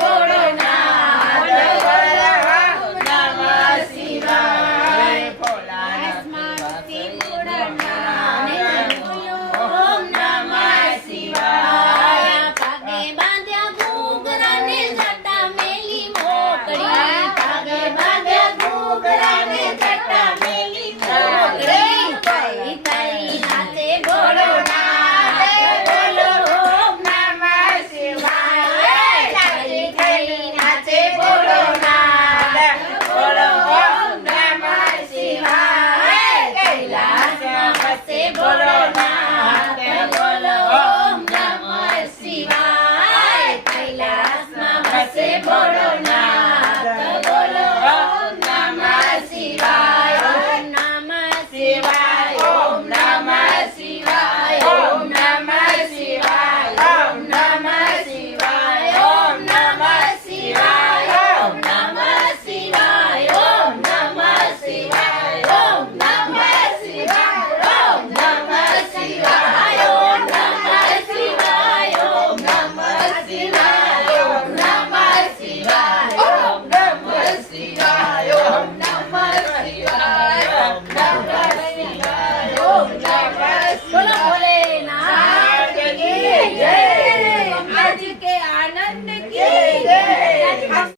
ભોળોનાથ બોલો ઓમ નમઃ શિવાય ભોળાનાથ ભોળાનાથ બોલો ઓમ નમઃ શિવાય પગે બાંધ્યા ઘૂઘરાને જટા મેલી મોકળી પગે બાંધ્યા ઘૂઘરાને જટા મેલી મોકળી તઈ તઈ નાચે ભોળોનાથ બોલો ઓમ નમઃ શિવાય તઈ તઈ નાચે ભોળોનાથ બોલો ઓમ નમઃ શિવાય કૈલાસમાં વસે ભોળોનાથ બોલો ઓમ નમઃ શિવાય કૈલાસમાં વસે ભોળોનાથ